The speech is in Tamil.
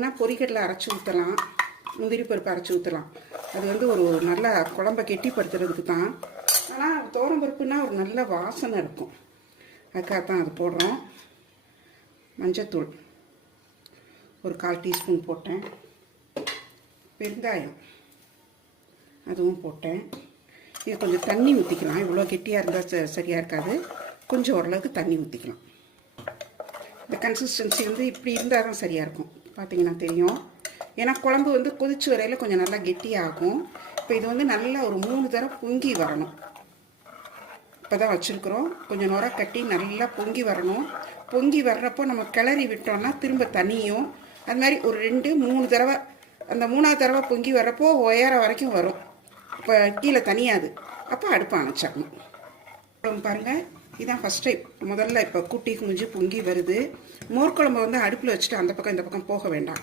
ஆனால் பொரிக்கடலை அரைச்சி ஊற்றலாம், முந்திரி பருப்பு அரைச்சி ஊற்றலாம். அது வந்து ஒரு நல்ல குழம்ப கெட்டிப்படுத்துறதுக்கு தான். ஆனால் துவரம்பருப்புனா ஒரு நல்ல வாசனை இருக்கும், அதுக்காக தான் அது போடுறோம். மஞ்சத்தூள் ஒரு 1/4 டீஸ்பூன் போட்டேன். வெங்காயம் அதுவும் போட்டேன். இது கொஞ்சம் தண்ணி ஊற்றிக்கலாம், இவ்வளோ கெட்டியாக இருந்தால் சரியாக இருக்காது, கொஞ்சம் ஓரளவுக்கு தண்ணி ஊற்றிக்கலாம். இந்த கன்சிஸ்டன்சி வந்து இப்படி இருந்தால் தான் சரியாக இருக்கும், பார்த்தீங்கன்னா தெரியும். ஏன்னா குழம்பு வந்து கொதிச்சு வரையில் கொஞ்சம் நல்லா கெட்டியாகும். இப்போ இது வந்து நல்லா ஒரு 3 தடவை பொங்கி வரணும். இப்போ தான் வச்சுருக்குறோம். கொஞ்சம் நுர கட்டி நல்லா பொங்கி வரணும். பொங்கி வர்றப்போ நம்ம கிளறி விட்டோம்னா திரும்ப தண்ணியும் அது மாதிரி ஒரு 2-3 தடவை, அந்த 3ஆவது தடவை பொங்கி வர்றப்போ உயர வரைக்கும் வரும். இப்போ கீழே தனியாது, அப்போ அடுப்பு அணைச்சிடணும். பாருங்கள், இதுதான் ஃபஸ்ட் டைம், முதல்ல இப்போ குட்டி குஞ்சு பொங்கி வருது. மோர்க்குழம்பு வந்து அடுப்பில் வச்சுட்டு அந்த பக்கம் இந்த பக்கம் போக வேண்டாம்.